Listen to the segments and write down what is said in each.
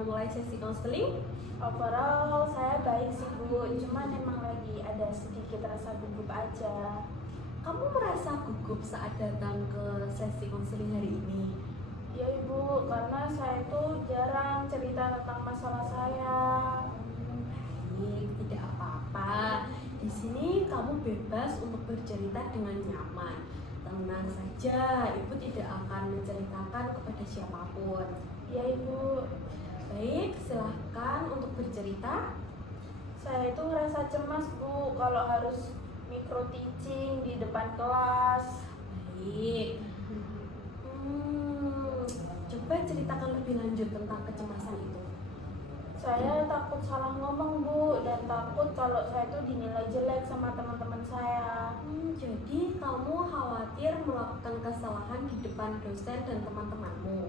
memulai sesi konseling? Overall saya baik sih Bu, cuman emang lagi ada sedikit rasa gugup aja. Kamu merasa gugup saat datang ke sesi konseling hari ini? Ya Ibu, karena saya tuh jarang cerita tentang masalah saya. Baik, tidak apa-apa. Di sini kamu bebas untuk bercerita dengan nyaman. Tenang saja, ibu tidak akan menceritakan kepada siapapun. Ya Ibu. Baik, silahkan untuk bercerita. Saya itu ngerasa cemas Bu kalau harus micro teaching di depan kelas. Baik. Coba ceritakan lebih lanjut tentang kecemasan itu. Saya takut salah ngomong Bu, dan takut kalau saya itu dinilai jelek sama teman-teman saya. Jadi kamu khawatir melakukan kesalahan di depan dosen dan teman-temanmu?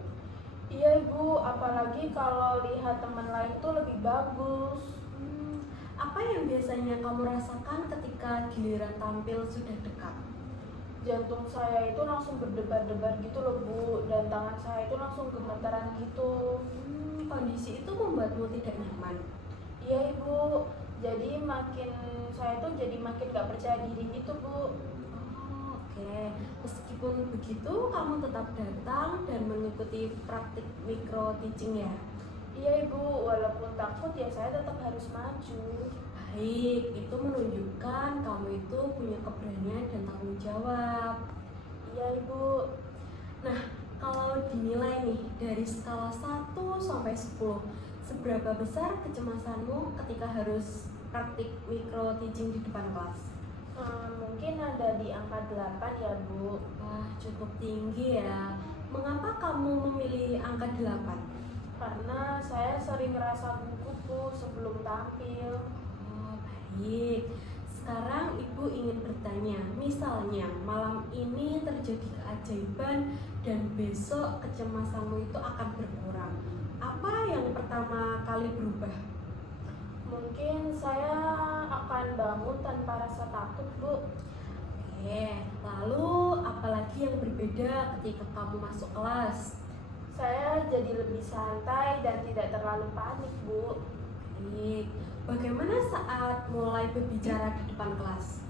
Iya Ibu, apalagi kalau lihat teman lain tuh lebih bagus. Apa yang biasanya kamu rasakan ketika giliran tampil sudah dekat? Jantung saya itu langsung berdebar-debar gitu loh Bu, dan tangan saya itu langsung gemetaran gitu. Kondisi itu membuatmu tidak nyaman? Iya Ibu, jadi saya tuh jadi makin gak percaya diri gitu Bu. Oke, meskipun begitu kamu tetap datang dan mengikuti praktik micro teaching ya? Iya Ibu, walaupun takut ya saya tetap harus maju. Baik, itu menunjukkan kamu itu punya keberanian dan tanggung jawab. Iya Ibu. Nah, kalau dinilai nih dari skala 1 sampai 10, seberapa besar kecemasanmu ketika harus praktik micro teaching di depan kelas? Mungkin ada di angka 8 ya Bu. Wah, cukup tinggi ya. Mengapa kamu memilih angka 8? Karena saya sering merasa gugup Bu sebelum tampil. Oh, baik. Sekarang ibu ingin bertanya, misalnya malam ini terjadi keajaiban dan besok kecemasanmu itu akan berkurang. Apa yang pertama kali berubah? Mungkin saya akan bangun tanpa rasa takut Bu. Oke, lalu apalagi yang berbeda ketika kamu masuk kelas? Saya jadi lebih santai dan tidak terlalu panik Bu. Baik, bagaimana saat mulai berbicara di depan kelas?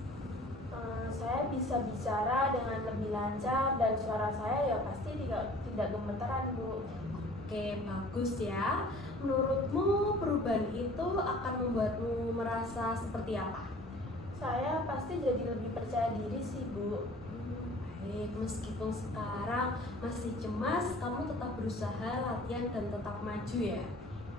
Saya bisa bicara dengan lebih lancar dan suara saya ya pasti tidak gemeteran Bu. Oke, bagus ya. Menurutmu perubahan itu akan membuatmu merasa seperti apa? Saya pasti jadi lebih percaya diri sih Bu. Baik, meskipun sekarang masih cemas, kamu tetap berusaha latihan dan tetap maju ya?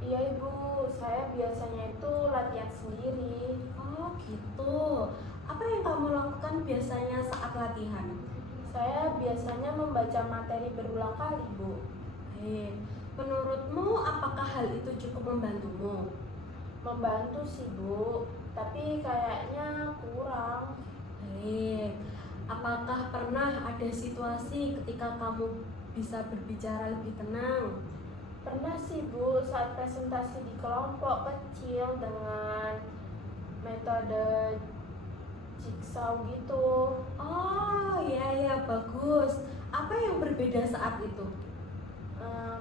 Iya Ibu, saya biasanya itu latihan sendiri. Oh gitu. Apa yang kamu lakukan biasanya saat latihan? Saya biasanya membaca materi berulang kali Bu. Baik, menurutmu apakah hal itu cukup membantumu? Membantu sih Bu, tapi kayaknya kurang. Baik, apakah pernah ada situasi ketika kamu bisa berbicara lebih tenang? Pernah sih Bu, saat presentasi di kelompok kecil dengan metode jigsaw gitu. Oh iya bagus. Apa yang berbeda saat itu?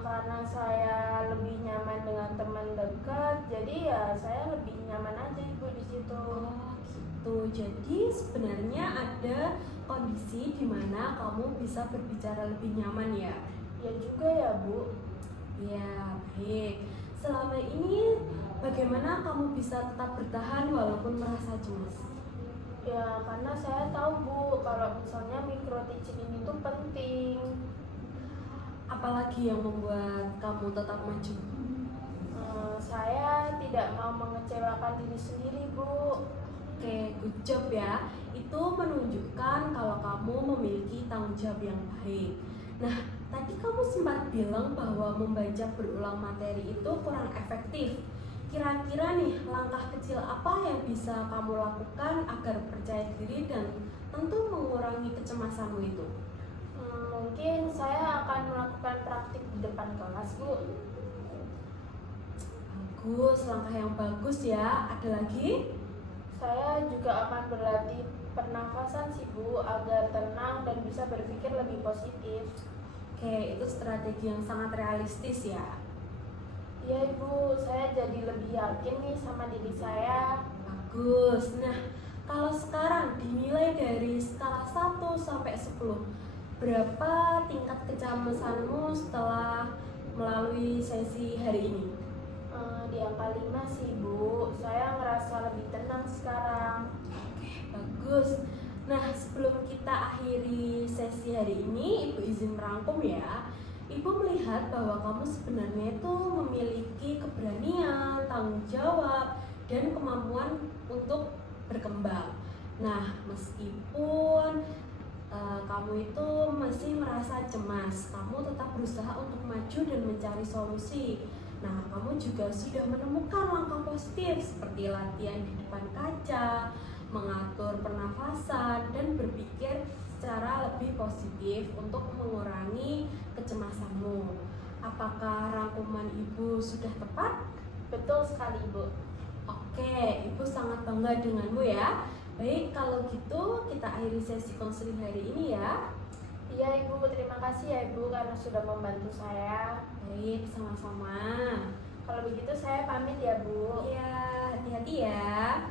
Karena saya lebih nyaman dengan teman dekat, jadi ya saya lebih nyaman aja Ibu di situ. Oh gitu. Jadi sebenarnya ada kondisi di mana kamu bisa berbicara lebih nyaman ya? Ya juga ya Bu. Ya baik. Selama ini bagaimana kamu bisa tetap bertahan walaupun merasa cemas? Ya karena saya tahu Bu, kalau misalnya micro teaching ini tuh penting. Apalagi yang membuat kamu tetap maju? Saya tidak mau mengecewakan diri sendiri Bu. Oke, good job ya. Itu menunjukkan kalau kamu memiliki tanggung jawab yang baik. Nah, tadi kamu sempat bilang bahwa membaca berulang materi itu kurang efektif. Kira-kira nih, langkah kecil apa yang bisa kamu lakukan agar percaya diri dan tentu mengurangi kecemasanmu itu? Mungkin saya akan melakukan praktik di depan kelas Bu. Bagus, langkah yang bagus ya. Ada lagi? Saya juga akan berlatih pernafasan sih Bu, agar tenang dan bisa berpikir lebih positif. Oke, itu strategi yang sangat realistis ya. Iya Ibu, saya jadi lebih yakin nih sama diri saya. Bagus. Nah, kalau sekarang dinilai dari skala 1 sampai 10, berapa tingkat kecemasanmu setelah melalui sesi hari ini? Di angka 5 sih Bu, saya ngerasa lebih tenang sekarang. Bagus. Nah, sebelum kita akhiri sesi hari ini, Ibu izin merangkum ya. Ibu melihat bahwa kamu sebenarnya itu memiliki keberanian, tanggung jawab, dan kemampuan untuk berkembang. Nah, meskipun kamu itu masih merasa cemas, kamu tetap berusaha untuk maju dan mencari solusi. Nah, kamu juga sudah menemukan langkah positif seperti latihan di depan kaca, mengatur pernafasan, dan berpikir secara lebih positif untuk mengurangi kecemasanmu. Apakah rangkuman Ibu sudah tepat? Betul sekali Bu. Oke, Ibu sangat bangga denganmu ya. Baik, kalau gitu kita akhiri sesi konseling hari ini ya. Iya Ibu, terima kasih ya Ibu karena sudah membantu saya. Baik, sama-sama. Kalau begitu saya pamit ya Bu. Iya, hati-hati ya.